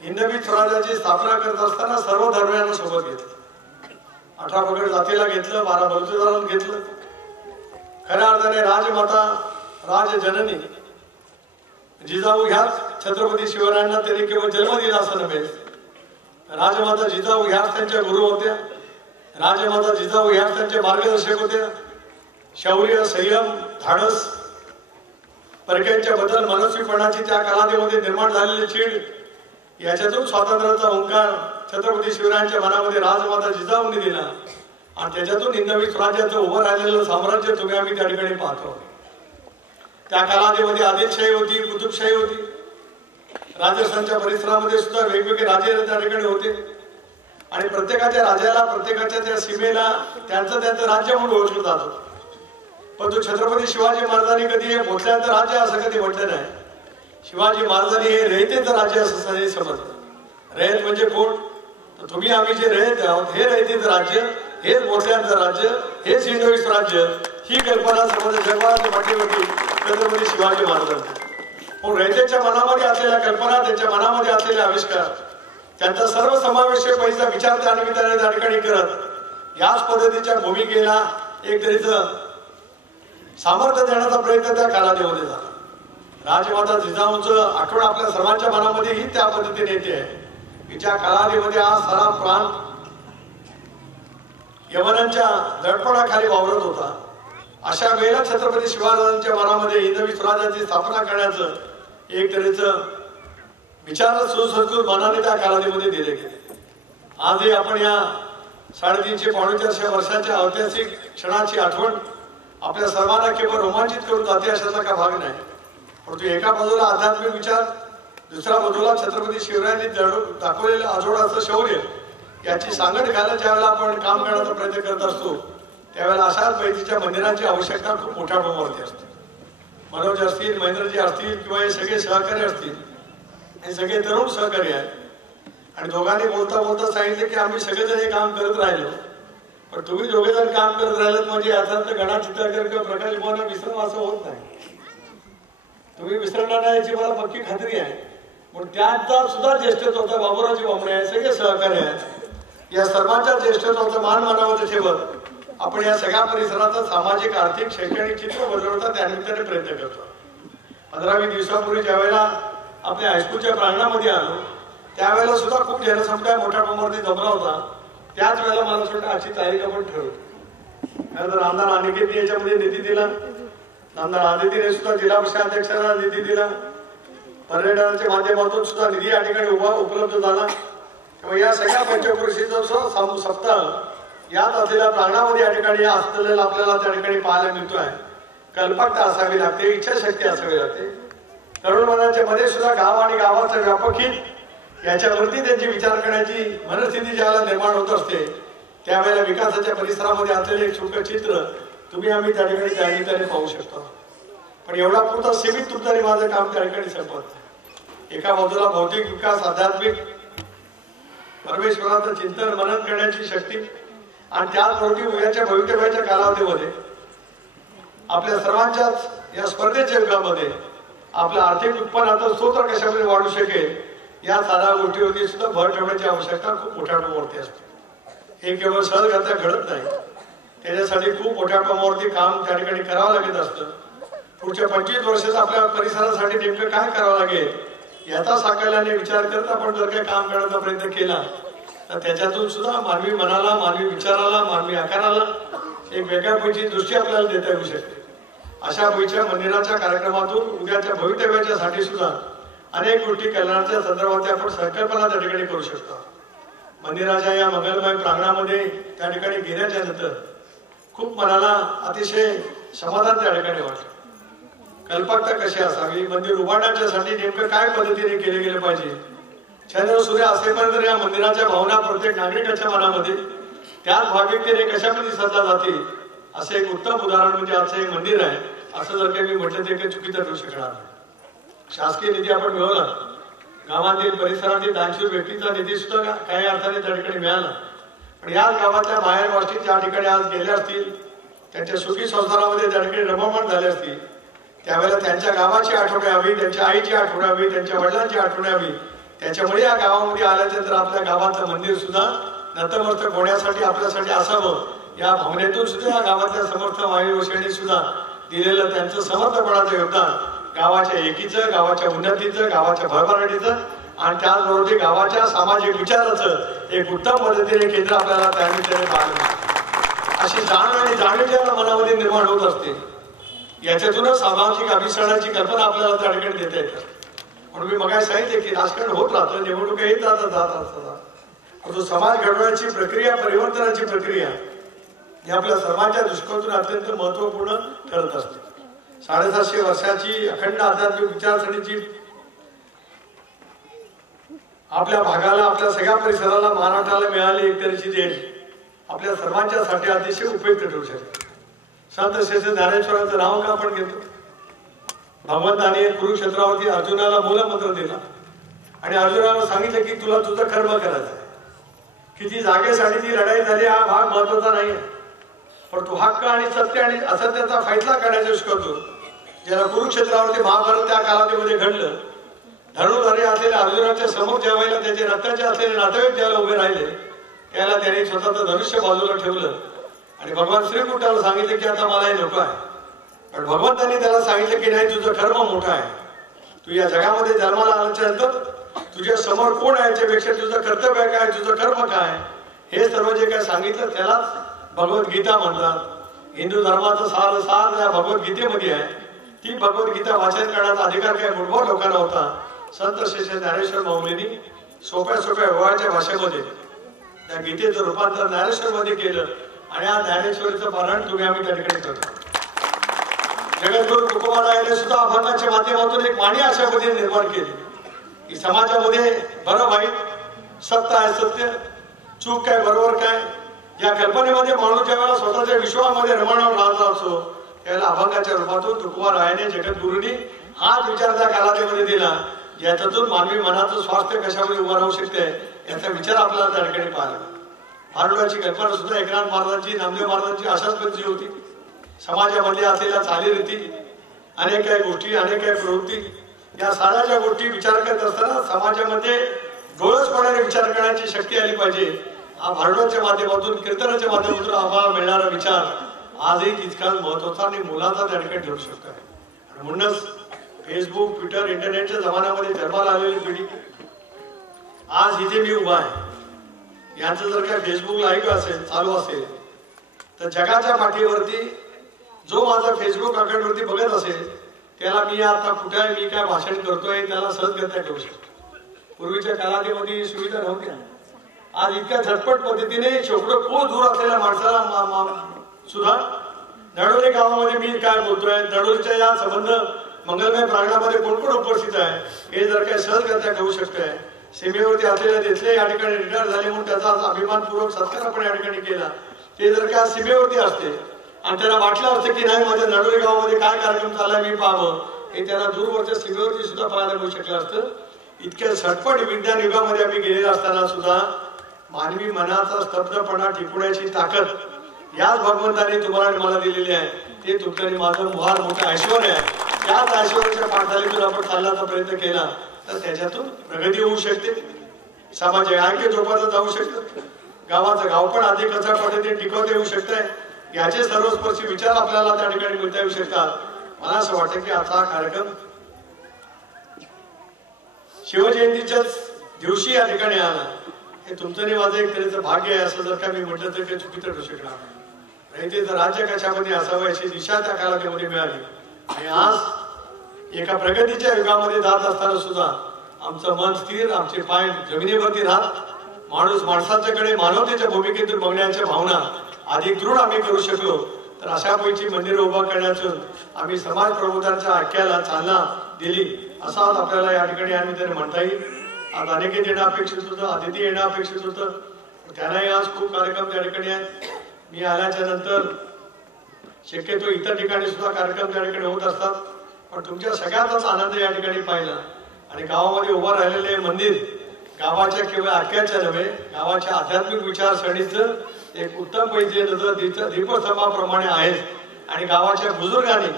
हिंदवी स्वराज्याची स्थापना करत असताना सर्व धर्मियांना सोबत घेतलं. 18 पगड जातीला घेतलं, 12 बलुतेदारांना घेतलं. खऱ्या अर्थाने राजमाता राजजननी जिजाऊ ह्याच छत्रपती शिवरायांना त्यांनी केवळ जन्म दिला असं नव्हे, राजमाता जिजाऊ ह्याच त्यांच्या गुरु होत्या. राजमाता जिजाऊ ह्याच त्यांचे मार्गदर्शक होत्या. शौर्य, संयम, धाडस, परक्यांच्या बद्दल मनस्वीपणाची त्या कालावधीमध्ये निर्माण झालेली चीड, याच्यातून स्वातंत्र्याचा ओंकार छत्रपती शिवरायांच्या मनामध्ये राजमाता जिजाऊंनी दिला आणि त्याच्यातून हिंदवी स्वराज्याचं उभं राहिलेलं साम्राज्य तुम्ही आम्ही त्या ठिकाणी पाहतो. त्या कालावधीमध्ये आदिलशाही होती, कुतुबशाही होती. राजस्थानच्या परिसरामध्ये सुद्धा वेगवेगळे राजे त्या ठिकाणी होते आणि प्रत्येकाच्या राजाला, प्रत्येकाच्या त्या सीमेला त्यांचं राज्य म्हणून ओळखलं जात होतं. पण तो छत्रपती शिवाजी महाराजांनी कधी हे मोठ्यांचं राज्य असं कधी म्हटलं नाही. शिवाजी महाराजांनी हे रयतेचं राज्य असं समजलं. रयत म्हणजे कोण? तर तुम्ही आम्ही जे रयत आहोत हे रयतेचं राज्य, हेच मोठ्यांचं राज्य, हेच हिंदवी स्वराज्य, ही कल्पना समज जगभरात पाठीवरती छत्रपती शिवाजी महाराजांनी. पण रयतेच्या मनामध्ये असलेल्या कल्पना, त्यांच्या मनामध्ये असलेले आविष्कार, त्यांचा सर्व समावेशक पैसा विचार त्या निमित्ताने त्या ठिकाणी करत याच पद्धतीच्या भूमिकेला एक तऱ्हेचं सामर्थ्य देण्याचा प्रयत्न त्या कालावधीमध्ये झाला. राजमाता जिजाऊंचं आठवण आपल्या सर्वांच्या मनामध्ये ही त्या पद्धतीने येते आहे की ज्या कालावधीमध्ये हा सारा प्राण यवनांच्या दडपणाखाली वावरत होता. अशा वेळेला छत्रपती शिवाजींच्या मनामध्ये हिंदवी स्वराज्याची स्थापना करण्याचं एक तऱ्हेचं विचार सुसंस्कृत मनाने त्या कालावधीमध्ये दिले गेले. आजही आपण या 350-450 वर्षाच्या ऐतिहासिक क्षणाची आठवण आपल्या सर्वांना केवळ रोमांचित करून जाते अशाचा का भाग नाही. परंतु एका बाजूला आध्यात्मिक विचार, दुसऱ्या बाजूला छत्रपती शिवरायांनी दाखवलेलं अजोडाचं शौर्य याची सांगड घालत ज्यावेळेला आपण काम करण्याचा प्रयत्न करत असतो त्यावेळेला अशाच पैकीच्या मंदिरांची आवश्यकता खूप मोठ्या प्रमाणावरती असते. मनोज असतील, महेंद्रजी असतील किंवा हे सगळे सहकारी असतील, हे सगळे तरुण सहकारी आहेत आणि दोघांनी बोलता बोलता सांगितले की आम्ही सगळेजण हे काम करत राहिलो. पण तुम्ही दोघे जण काम करत राहिलात म्हणजे याचा गणा चित्रकर किंवा प्रकाश भुवांना विसरून असं होत नाही. तुम्ही विसरणार नाही याची मला पक्की खात्री आहे. पण त्यांचा सुद्धा ज्येष्ठत्व होता, बाबूरावजी बांबळे आहे, सगळे सहकारी आहेत. या सर्वांच्या ज्येष्ठत्वाचा मान मानावं ठेवत आपण या सगळ्या परिसराचं सामाजिक, आर्थिक, शैक्षणिक चित्र बदलवण्याचा त्यानिमित्ताने प्रयत्न करतो. 15-20 दिवसापूर्वी ज्या वेळेला आपल्या हायस्कूलच्या प्रांगणामध्ये आलो त्यावेळेला सुद्धा खूप जनसंख्या मोठ्या प्रमाणात जमला होता. त्याच वेळेला मला वाटतं आजची तारीख आपण ठरवली. त्यानंतर आमदार अनिकेतने याच्यामध्ये निधी दिला, आमदार आदितीने सुद्धा जिल्हा परिषद अध्यक्षांना निधी दिला, पर्यटनाच्या माध्यमातून सुद्धा निधी या ठिकाणी उपलब्ध झाला. या सगळ्या पंचकृषीचा सप्ताह यात असलेल्या प्रांगणामध्ये या ठिकाणी असलेला आपल्याला त्या ठिकाणी पाहायला मिळतोय. कल्पकता असावी लागते, इच्छाशक्ती असावी लागते. तरुण मनाच्या मध्ये सुद्धा गाव आणि गावाचं व्यापक हित याच्यावरती त्यांची विचार करण्याची मनस्थिती ज्यावेळेला निर्माण होत असते त्यावेळेला विकासाच्या परिसरामध्ये असलेले एक सुखद चित्र तुम्ही आम्ही त्या ठिकाणी त्या निमित्ताने पाहू शकतो. पण एवढा पुरता सीमित तुमचं माझं काम त्या ठिकाणी संपत. एका बाजूला भौतिक विकास, आध्यात्मिक परमेश्वराचं चिंतन मनन करण्याची शक्ती आणि त्याचबरोबर उद्याच्या भवितव्याच्या कालावधीमध्ये आपल्या सर्वांच्याच या स्पर्धेच्या युगामध्ये आपल्या आर्थिक उत्पन्नाचं स्रोत कशामध्ये वाढू शकेल या साऱ्या गोष्टीवरती सुद्धा भर ठेवण्याची आवश्यकता खूप मोठ्या प्रमाणावरती असते. हे केवळ सहजगत्या घडत नाही, त्याच्यासाठी खूप मोठ्या प्रमाणावरती काम त्या ठिकाणी करावं लागत असतं. पुढच्या 25 वर्षात आपल्या परिसरासाठी नेमकं काय करावं लागेल याचा साकल्याने विचार करत आपण जर काही काम करण्याचा प्रयत्न केला तर त्याच्यातून सुद्धा मानवी मनाला, मानवी विचाराला, मानवी आकाराला एक वेगळ्यापैकी दृष्टी आपल्याला देता येऊ शकते. अशा पैच्या मंदिराच्या कार्यक्रमातून उद्याच्या भवितव्याच्या साठी सुद्धा अनेक गोष्टी करण्याच्या संदर्भात आपण संकल्पना त्या ठिकाणी करू शकतो. मंदिराच्या या मंगलमय प्रांगणामध्ये त्या ठिकाणी गेल्याच्या नंतर खूप मनाला अतिशय समाधान त्या ठिकाणी वाटतं. कल्पकता कशी असावी, मंदिर उभारण्याच्यासाठी नेमकं काय पद्धतीने केले गेले पाहिजे, चंद्र सूर्य असेपर्यंत या मंदिराच्या भावना प्रत्येक नागरिकाच्या मनामध्ये त्याच भाविकतेने कशा पद्धती सजला जातील असं एक उत्तम उदाहरण म्हणजे आजचं एक मंदिर आहे. असं जर काही मी म्हटलं ते काही चुकीचं ठरू शकणार नाही. शासकीय निधी आपण मिळवला, गावातील परिसरातील दानशूर व्यक्तीचा निधी सुद्धा काही अर्थाने त्या ठिकाणी मिळाला. पण याच गावाच्या बाहेर वाष्टीत ज्या ठिकाणी आज गेल्या असतील, त्यांच्या सुखी संसारामध्ये त्या ठिकाणी रममाण झाले असतील, त्यावेळेला त्यांच्या गावाची आठवण यावी, त्यांच्या आईची आठवण यावी, त्यांच्या वडिलांची आठवण यावी. त्याच्यामुळे या गावामध्ये आल्यानंतर आपल्या गावाचं मंदिर सुद्धा नतमस्तक होण्यासाठी आपल्यासाठी असावं या भावनेतून सुद्धा या गावातल्या समर्थ माईवशेने सुद्धा दिलेलं त्यांचं समर्थपणाचं योगदान गावाच्या एकीचं, गावाच्या उन्नतीचं, गावाच्या भरभराटीचं आणि त्याचबरोबर गावाच्या सामाजिक विचाराचं एक उत्तम पद्धतीने केंद्र आपल्याला त्या निमित्ताने पाहिलं. अशी जाण आणि जाणीव ज्याला मनामध्ये निर्माण होत असते याच्यातूनच सामाजिक अभिसरणाची कल्पना आपल्याला त्या ठिकाणी देता येते. म्हणून मी मगाशी सांगितले की राजकारण होत राहतं, निवडणुका येत राहतात, जात असतात, परंतु समाज घडवण्याची प्रक्रिया, परिवर्तनाची प्रक्रिया ही आपल्या सर्वांच्या दृष्टिकोनातून अत्यंत महत्वपूर्ण ठरत असते. 750 वर्षाची अखंड आध्यात्मिक विचारसरणीची आपल्या भागाला, आपल्या सगळ्या परिसराला, महाराष्ट्राला मिळाली एक तऱ्हेची देण आपल्या सर्वांच्यासाठी अतिशय उपयुक्त ठरू शकते. संत श्री ज्ञानेश्वरांचं नाव का आपण घेतो? भगवंताने कुरुक्षेत्रावरती अर्जुनाला मूलमंत्र दिला आणि अर्जुनाला सांगितलं की तुला तुझं कर्म करायचं आहे. किती जागेसाठी ती लढाई झाली हा भाग महत्वाचा नाही आहे, पण तू हक्क आणि सत्य आणि असत्याचा फैसला करण्याचा शिकवतो. ज्याला कुरुक्षेत्रावरती महाभारत त्या कालावधीमध्ये घडलं, धनुर्धारी असलेल्या अर्जुनाच्या समोर ज्या वेळेला त्याचे रक्ताचे असलेले नातेवाईक ज्याला उभे राहिले त्याला त्यांनी स्वतःचं धनुष्य बाजूला ठेवलं आणि भगवान श्रीकृष्णाला सांगितलं की आता मला हे नको आहे. पण भगवंतांनी त्याला सांगितलं की नाही, तुझं कर्म मोठं आहे, तू या जगामध्ये जन्माला आल्याच्या नंतर तुझ्या समोर कोण आहे त्यापेक्षा तुझं कर्तव्य काय, तुझं कर्म काय, हे सर्व जे काय सांगितलं त्यालाच भगवद्गीता म्हणतात. हिंदू धर्माचं सार या भगवद्गीतेमध्ये आहे. ती भगवद्गीता वाचन करण्याचा अधिकार काय मूलभूत लोकांना होता. संत श्री ज्ञानेश्वर माऊलींनी सोप्या व्यवहाराच्या भाषेमध्ये त्या गीतेचं रूपांतर ज्ञानेश्वर मध्ये केलं आणि या ज्ञानेश्वरीचं पारायण तुम्ही आम्ही त्या ठिकाणी करतो. जगद्गुरु तुकोबारायाने सुद्धा अभंगाच्या माध्यमातून एक वाणी अशा पद्धतीने निर्माण केली की समाजामध्ये बरं वाईट, सत्य आहे सत्य, चूक काय बरोबर काय, या कल्पनेमध्ये माणूस ज्यावेळेला स्वतःच्या विश्वामध्ये रमणावर राहत असतो त्यावेळेला अभंगाच्या रूपातून तुकोबारायाने जगद्गुरूंनी हाच विचार त्या कालावधीमध्ये दिला ज्याच्यातून मानवी मनाचं स्वास्थ्य कशामध्ये उभं राहू शकते याचा विचार आपल्याला त्या ठिकाणी पाहिला. भांडवलाची कल्पना सुद्धा एकनाथ महाराजांची, नामदेव महाराजांची अशाच पद्धतीची होती. समाजामध्ये असलेल्या चालीरीती, अनेक काही गोष्टी, अनेक काही प्रवृत्ती, या साऱ्या गोष्टी विचार करत असताना समाजामध्ये डोळसपणाने विचार करण्याची शक्ती आली पाहिजे. हा भांडवलाच्या माध्यमातून, कीर्तनाच्या माध्यमातून आम्हाला मिळणारा विचार आजही तितकाच महत्वाचा आणि मुलाचा त्या ठिकाणी ठरू शकतो आहे. आणि म्हणूनच फेसबुक, ट्विटर, इंटरनेटच्या जमान्यामध्ये जन्माला आलेली पिढी आज इथे मी उभा आहे, यांचं जर काय फेसबुक लाईव्ह असेल, चालू असेल तर जगाच्या पाठीवरती जो माझा फेसबुक अकाउंटवरती बघत असेल त्याला मी आता कुठे आहे, मी काय भाषण करतोय त्याला सहजगत्या ठेवू शकतो. पूर्वीच्या कालावधीमध्ये सुविधा नव्हत्या. आज इतक्या झटपट पद्धतीने शेकडो कोस दूर असलेल्या माणसाला सुद्धा नडोली गावामध्ये मी काय बोलतोय, नडोलीच्या या संबंध मंगलमय प्रांगणामध्ये कोण कोण उपस्थित आहे हे जर काही सहजगत्या करू शकतोय. सीमेवरती असलेल्या तिथले या ठिकाणी रिटायर झाले म्हणून त्याचा अभिमानपूर्वक सत्कार आपण या ठिकाणी केला. ते जर का सीमेवरती असते आणि त्यांना वाटलं असतं की नाही माझ्या नडोली गावामध्ये काय कार्यक्रम चाललाय मी पाहावं, हे त्यांना दूरवरच्या सीमेवरती सुद्धा पाहायला मिळू शकलं असतं. इतक्या झटपट विज्ञान युगामध्ये आम्ही गेलेले असताना सुद्धा मानवी मनाचा स्तब्धपणा टिकवण्याची ताकद याच भगवंताने तुम्हाला आणि मला दिलेली आहे. ते तुमच्याने माझं फार मोठं ऐश्वर्य आहे. त्याच ऐश्वर्याच्या पाठचालीतून आपण चालण्याचा प्रयत्न केला तर त्याच्यातून प्रगती होऊ शकते, समाज ऐक्य जोपासलं जाऊ शकतं, गावाचं गाव पण अधिक कशा पद्धतीने टिकवता येऊ शकतंय. याचे सर्वस्पर्शी विचार आपल्याला त्या ठिकाणी मिळता येऊ शकतात. मला असं वाटतं की आजचा कार्यक्रम शिवजयंतीच्याच दिवशी या ठिकाणी आला हे तुमचं आणि माझं एक तऱ्हेचं भाग्य आहे असं जर का मी म्हटलं तर काही चुकीचं ठरू शकणार नाही. ते तर राज्य कशामध्ये असावं याची दिशा त्या कालावधीमध्ये मिळाली आणि आज एका प्रगतीच्या युगामध्ये जात असताना सुद्धा आमचं मन स्थिर, आमचे पाय जमिनीवरती राहत, माणूस माणसाच्याकडे मानवतेच्या भूमिकेतून बघण्याच्या भावना अधिक दृढ आम्ही करू शकलो. तर अशापैकी मंदिरं उभा करण्यातून आम्ही समाज प्रबोधनाच्या आख्याला चालना दिली असा आज आपल्याला या ठिकाणी आम्ही त्याने म्हणता येईल. आज अनेक येणं अपेक्षित होतं, अतिथी येणं अपेक्षित होतं, त्यांनाही आज खूप कार्यक्रम त्या ठिकाणी आहेत. मी आल्याच्या नंतर शक्यतो इतर ठिकाणी सुद्धा कार्यक्रम त्या ठिकाणी होत असतात, पण तुमच्या सगळ्याचाच आनंद या ठिकाणी पाहिला. आणि गावामध्ये उभं राहिलेले मंदिर गावाच्या केवळ आख्याच्या नव्हे, गावाच्या आध्यात्मिक विचारसरणीचं एक उत्तम पैकी दीपस्तंभाप्रमाणे आहेत. आणि गावाच्या बुजुर्गांनी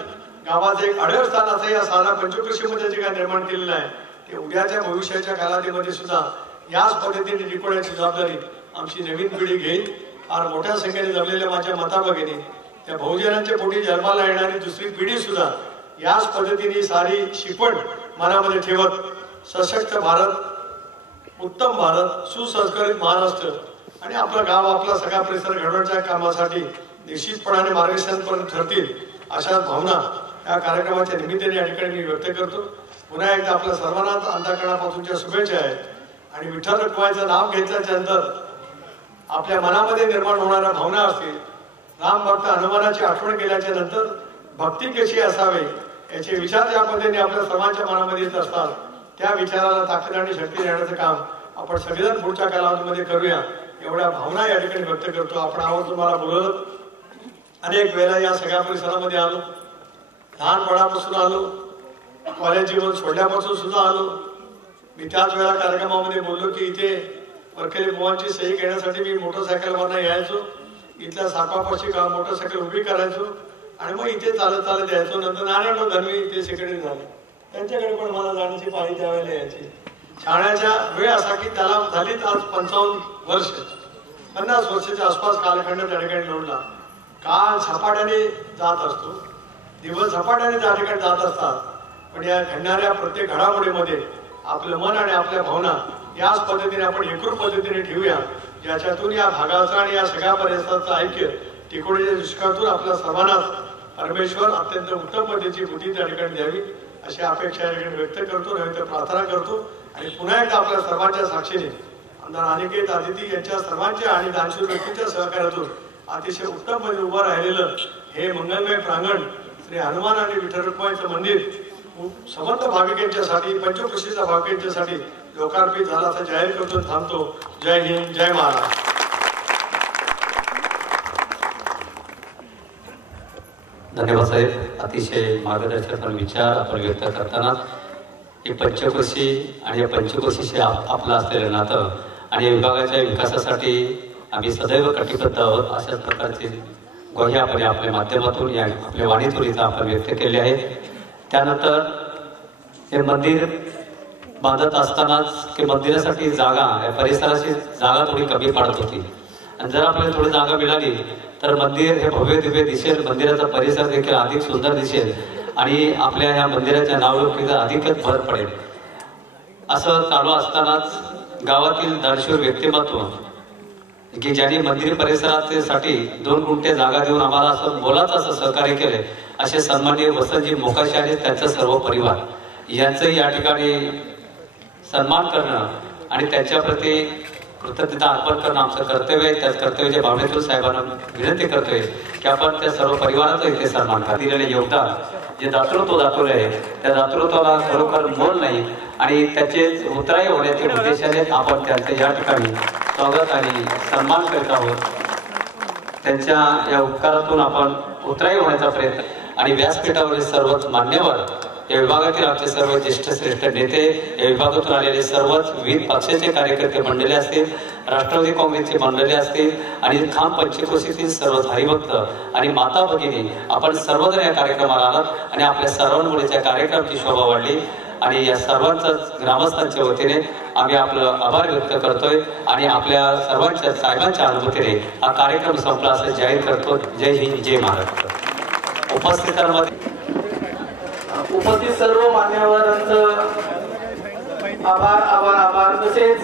गावाचं एक अढळ स्थान असं या सारा पंचकृषीमध्ये जे काय निर्माण केलेलं आहे ते उद्याच्या भविष्याच्या कालावधीमध्ये सुद्धा याच पद्धतीने टिकवण्याची जबाबदारी आमची नवीन पिढी घेईल. फार मोठ्या संख्येने जमलेल्या माझ्या माता भगिनी, त्या बहुजनांच्या पोटी जन्माला येणारी दुसरी पिढी सुद्धा याच पद्धतीने सारी शिकवण मनामध्ये ठेवत सशक्त भारत, उत्तम भारत, सुसंस्कारित महाराष्ट्र आणि आपलं गाव, आपला सगळा परिसर घडवण्याच्या कामासाठी निश्चितपणाने मार्गदर्शन ठरतील अशा भावना या कार्यक्रमाच्या निमित्ताने या ठिकाणी मी व्यक्त करतो. पुन्हा एकदा आपल्या सर्वांनाच अंतःकरणापासूनच्या शुभेच्छा आहेत. आणि विठ्ठल रखुमाईचं नाव घेतल्याच्या नंतर आपल्या मनामध्ये निर्माण होणाऱ्या भावना असतील, राम भक्त हनुमानाची आठवण केल्याच्या नंतर भक्ती कशी असावी याचे विचार ज्या पद्धतीने आपल्या सर्वांच्या मनामध्ये येत असतात त्या विचाराला ताकद आणि शक्ती देण्याचं काम आपण सगळेजण पुढच्या कालावधीमध्ये करूया एवढ्या भावना या ठिकाणी व्यक्त करतो. आपण आवर्जून तुम्हाला बोलवलं, अनेक वेळेला या सगळ्या परिसरामध्ये आलो, लहानपणापासून आलो, कॉलेज जीवन सोडल्यापासून सुद्धा आलो. मी त्याच वेळेला कार्यक्रमामध्ये बोललो की इथे वरखेली बुवांची सही घेण्यासाठी मी मोटरसायकलवरनं यायचो, इथल्या सापापाशी मोटरसायकल उभी करायचो आणि मग इथे चालत चालत यायचो. नंतर नारायण धर्मी इथे सेक्रेटरी झाले, त्यांच्याकडे पण मला जाण्याची पाळी त्यावेळेला यायची. शाळेच्या वेळ असा की त्याला झालीच आज 55 वर्ष, 50 वर्षाच्या आसपास कालखंड त्या ठिकाणी लोटला. काळ झपाट्याने जात असतो, दिवस झपाट्याने त्या ठिकाणी जात असतात, पण या घडणाऱ्या प्रत्येक घडामोडीमध्ये आपलं मन आणि आपल्या भावना याच पद्धतीने आपण एकरूप पद्धतीने ठेवूया, ज्याच्यातून या भागाचं आणि या सगळ्या परिसराचं ऐक्य टिकवण्याच्या दृष्टिकोनातून आपल्या सर्वांनाच परमेश्वर अत्यंत उत्तम पद्धतीची बुद्धी त्या ठिकाणी द्यावी अशी अपेक्षा या ठिकाणी व्यक्त करतो, नव्हे तर प्रार्थना करतो. आणि पुन्हा एकदा आपल्या सर्वांच्या साक्षीने आमदार अनिकेत अतिथी यांच्या सर्वांच्या आणि दानशूर व्यक्तींच्या सहकार्यातून अतिशय उत्तमपणे उभं राहिलेलं हे मंगलमय प्रांगण श्री हनुमान आणि विठ्ठल रखुमाईचं मंदिर समर्थ भाविकांच्यासाठी, पंचकृषीच्या भाविकांच्यासाठी लोकार्पित झाला असं जाहीर करतो, थांबतो. जय हिंद, जय महाराष्ट्र. धन्यवाद साहेब. अतिशय मार्गदर्शक विचार आपण व्यक्त करताना हे पंचकृषी आणि या पंचकृषीशी आपलं असलेलं नातं आणि या विभागाच्या विकासासाठी आम्ही सदैव कटिबद्ध आहोत अशाच प्रकारचे ग्वाही आपण आपल्या माध्यमातून या आपल्या वाणीतून इथं आपण व्यक्त केले आहे. त्यानंतर हे मंदिर बांधत असतानाच की मंदिरासाठी जागा, या परिसराची जागा थोडी कमी पडत होती आणि जर आपल्याला थोडी जागा मिळाली तर मंदिर हे भव्य दिव्य दिसेल, मंदिराचा परिसर देखील अधिक सुंदर दिसेल आणि आपल्या ह्या मंदिराच्या नावलौकिकता अधिकच भर पडेल. असं चालू असतानाच गावातील दानशूर व्यक्तिमत्व की ज्यांनी मंदिर परिसरासाठी 2 गुंठे जागा देऊन आम्हाला असं मोलाचं असं सहकार्य केले असे सन्माननीय वसंतजी मोकाशी आणि त्यांचा सर्व परिवार यांचंही या ठिकाणी सन्मान करणं आणि त्यांच्याप्रती कृतज्ञता अर्पण करणं आमचं कर्तव्य आहे. त्याच कर्तव्याच्या भावनेतून साहेबांना विनंती करतोय की आपण त्या सर्व परिवाराचा इथे सन्मान करा. दिलेले योगदान जे दातृत्व दाखवले आहे त्या दातृत्वाला खरोखर मोल नाही आणि त्याचे उतराई होण्याच्या उद्देशाने आपण त्यांचं या ठिकाणी स्वागत आणि सन्मान करीत आहोत. त्यांच्या या उपकारातून आपण उतराई होण्याचा प्रयत्न आणि व्यासपीठावरील सर्वच मान्यवर या विभागातील आमचे सर्व ज्येष्ठ श्रेष्ठ नेते या विभागातून आलेले सर्वच विविध पक्षाचे कार्यकर्ते मंडळी असतील, राष्ट्रवादी काँग्रेसचे मंडळी असतील आणि खाम पंचक्रोशीतील सर्व हरिभक्त आणि माता भगिनी आपण सर्वजण या कार्यक्रमाला आलात आणि आपल्या सर्वांमुळे त्या कार्यक्रमाची शोभा वाढली आणि या सर्वांचाच ग्रामस्थांच्या वतीने आम्ही आपलं आभार व्यक्त करतोय आणि आपल्या सर्वांच्या साहेबांच्या अनुमतीने हा कार्यक्रम संपला असं जाहीर करतो. जय हिंद, जय महाराष्ट्र. उपस्थित सर्व मान्यवरांचं आभार आभार आभार. तसेच